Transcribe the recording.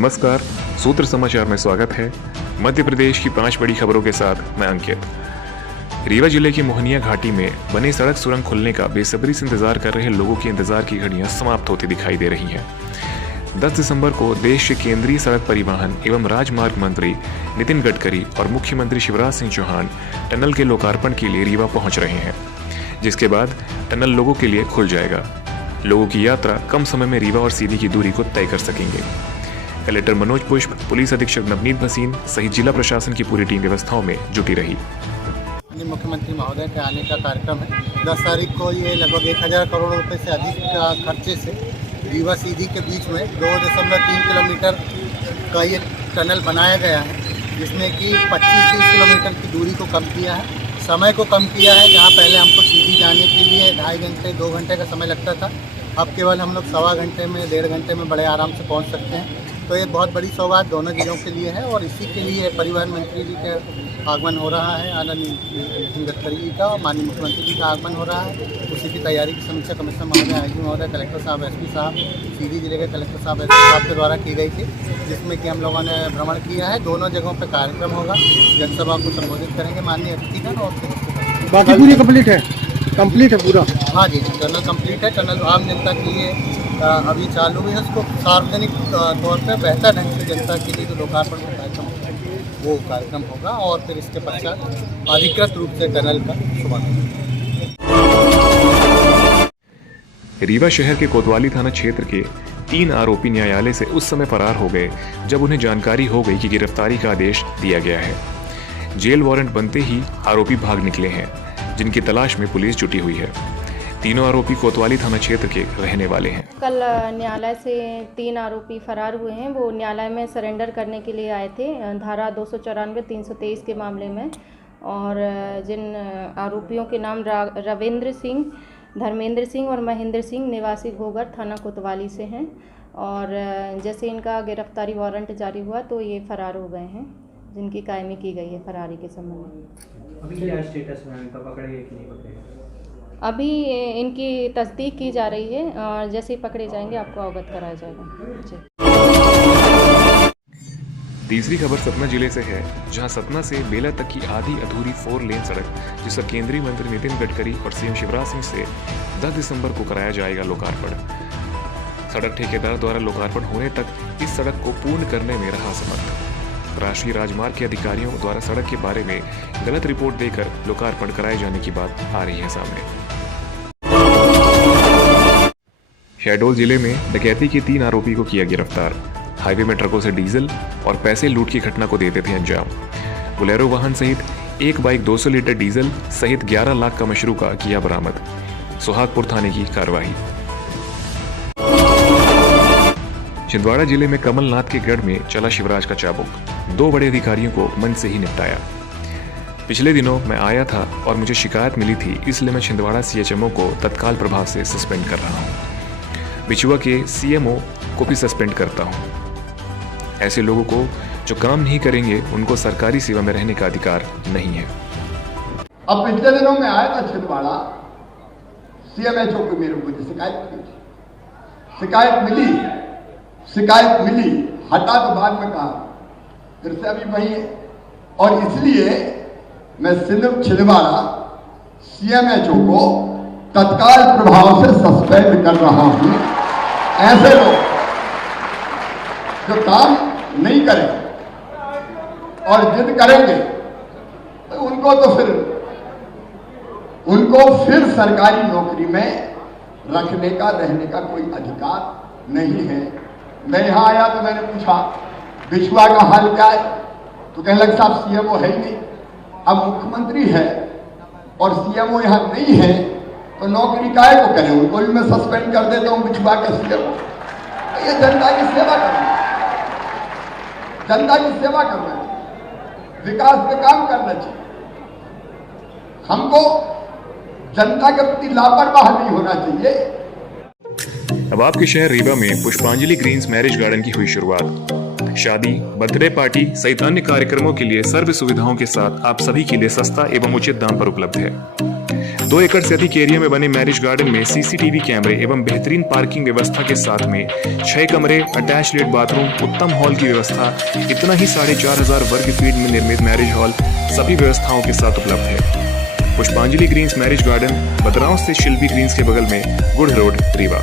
नमस्कार, सूत्र समाचार में स्वागत है। मध्य प्रदेश की 5 बड़ी खबरों के साथ मैं अंकित। रीवा जिले की मोहनिया घाटी में बने सड़क सुरंग खुलने का बेसब्री से इंतजार कर रहे लोगों के इंतजार की घड़ियां समाप्त होती दिखाई दे रही हैं। 10 दिसंबर को देश के केंद्रीय सड़क परिवहन एवं राजमार्ग मंत्री नितिन गडकरी और मुख्यमंत्री शिवराज सिंह चौहान टनल के लोकार्पण के लिए रीवा पहुंच रहे हैं, जिसके बाद टनल लोगों के लिए खुल जाएगा। लोगों की यात्रा कम समय में रीवा और सीधी की दूरी को तय कर सकेंगे। कलेक्टर मनोज पुष्प, पुलिस अधीक्षक नवनीत भसीन सहित जिला प्रशासन की पूरी टीम व्यवस्थाओं में जुटी रही। मुख्यमंत्री महोदय के आने का कार्यक्रम है। 10 तारीख को ये लगभग 1000 करोड़ रुपए से अधिक का खर्चे से रीवा सीधी के बीच में 2.3 किलोमीटर का ये टनल बनाया गया है, जिसमें कि 25-30 किलोमीटर की दूरी को कम किया है, समय को कम किया है। जहाँ पहले हमको सीधी जाने के लिए 2.5 घंटे 2 घंटे का समय लगता था, अब केवल हम लोग 1.25 घंटे में 1.5 घंटे में बड़े आराम से पहुँच सकते हैं। तो ये बहुत बड़ी सौगात दोनों जिलों के लिए है और इसी के लिए परिवहन मंत्री जी का आगमन हो रहा है, आदरणीय नितिन गडकरी जी का और माननीय मुख्यमंत्री जी का आगमन हो रहा है। उसी की तैयारी की समीक्षा कमिश्नर महोदय, आईजी महोदय, कलेक्टर साहब, एसपी साहब, सीधी जिले के कलेक्टर साहब, एसपी साहब के द्वारा की गई थी, जिसमें कि हम लोगों ने भ्रमण किया है। दोनों जगहों पर कार्यक्रम होगा, जनसभा को संबोधित करेंगे माननीय अतिथिगण और फिर बाकी पूरी कंप्लीट है पूरा। हाँ जी, टनल कंप्लीट है। टनल आम जनता के लिए अभी चालू है। उसको सार्वजनिक तौर पर बेहतर ढंग से जनता के लिए जो लोकार्पण का कार्यक्रम होगा वो कार्यक्रम होगा और फिर इसके पश्चात अधिकृत रूप से टनल का शुभारंभ। रीवा शहर के कोतवाली थाना क्षेत्र के 3 आरोपी न्यायालय से उस समय फरार हो गए जब उन्हें जानकारी हो गई कि गिरफ्तारी का आदेश दिया गया है। जेल वारंट बनते ही आरोपी भाग निकले हैं, जिनकी तलाश में पुलिस जुटी हुई है। तीनों आरोपी कोतवाली थाना क्षेत्र के रहने वाले हैं। कल न्यायालय से 3 आरोपी फरार हुए हैं। वो न्यायालय में सरेंडर करने के लिए आए थे धारा 294, 323 के मामले में। और जिन आरोपियों के नाम रविंद्र सिंह, धर्मेंद्र सिंह और महेंद्र सिंह निवासी घोघर थाना कोतवाली से हैं। और जैसे इनका गिरफ्तारी वारंट जारी हुआ तो ये फरार हो गए हैं, जिनकी कायमी की गई है फरारी के संबंध में। अभी क्या स्टेटस में इनका, पकड़े गए कि नहीं पकड़े? अभी इनकी तस्दीक की जा रही है और जैसे ही पकड़े जाएंगे आपको अवगत कराया जाएगा। जी। तीसरी खबर सतना जिले से है, जहां सतना से बेला तक की आधी अधूरी 4 लेन सड़क, जिसका केंद्रीय मंत्री नितिन गडकरी और सीएम शिवराज सिंह से 10 दिसंबर को कराया जाएगा लोकार्पण। सड़क ठेकेदार द्वारा लोकार्पण होने तक इस सड़क को पूर्ण करने में रहा असमर्थ। राष्ट्रीय राजमार्ग के अधिकारियों द्वारा सड़क के बारे में गलत रिपोर्ट देकर लोकार्पण कराए जाने की बात आ रही है सामने। शहडोल जिले में डकैती के 3 आरोपी को किया गिरफ्तार। हाईवे में ट्रकों से डीजल और पैसे लूट की घटना को देते थे अंजाम। बोलेरो वाहन सहित एक बाइक, 200 लीटर डीजल सहित 11 लाख का मशरूका किया बरामद। सुहागपुर थाने की कार्रवाई। छिंदवाड़ा जिले में कमलनाथ के गढ़ में चला शिवराज का चाबुक। 2 बड़े अधिकारियों को मंच से ही निपटाया। पिछले दिनों मैं आया था और मुझे शिकायत मिली थी, इसलिए मैं छिंदवाड़ा सीएचएमओ को तत्काल प्रभाव से सस्पेंड कर रहा हूँ। बिचुआ के सीएमओ को भी सस्पेंड करता हूँ। ऐसे लोगों को जो काम नहीं करेंगे उनको सरकारी सेवा में रहने का अधिकार नहीं है। अब पिछले दिनों में आया था छिंदवाड़ा, सीएमएचओ को मेरे मुझे शिकायत मिली, हटा तो बाद में कहा, फिर से अभी वही है। और इसलिए मैं छिंदवाड़ा सीएमएचओ को तत्काल प्रभाव से सस्पेंड कर रहा हूं। ऐसे लोग जो काम नहीं करेंगे और जिद करेंगे तो उनको फिर सरकारी नौकरी में रखने का, रहने का कोई अधिकार नहीं है। मैं यहां आया तो मैंने पूछा बिचुआ का हाल क्या है, तो कहने लगे साहब सीएमओ है ही नहीं। अब मुख्यमंत्री है और सीएमओ यहां नहीं है तो नौकरी काहे को करें, उनको भी मैं सस्पेंड कर देता हूं बिचुआ का सीएमओ। ये जनता की सेवा करना, जनता की सेवा करना चाहिए, विकास के काम करना चाहिए। हमको जनता के प्रति लापरवाह नहीं होना चाहिए। अब आपके शहर रीवा में पुष्पांजलि ग्रीन्स मैरिज गार्डन की हुई शुरुआत। शादी, बर्थडे पार्टी सहित अन्य कार्यक्रमों के लिए सर्व सुविधाओं के साथ आप सभी के लिए सस्ता एवं उचित दाम पर उपलब्ध है। 2 एकड़ से अधिक एरिया में बने मैरिज गार्डन में सीसीटीवी कैमरे एवं बेहतरीन पार्किंग व्यवस्था के साथ में 6 कमरे, अटैच लेट बाथरूम, उत्तम हॉल की व्यवस्था, इतना ही 4500 वर्ग फीट में निर्मित मैरिज हॉल सभी व्यवस्थाओं के साथ उपलब्ध है। पुष्पांजलि ग्रीन्स मैरिज गार्डन बदरांव स्थित शिल्पी ग्रीन्स के बगल में गुड़ रोड, रीवा।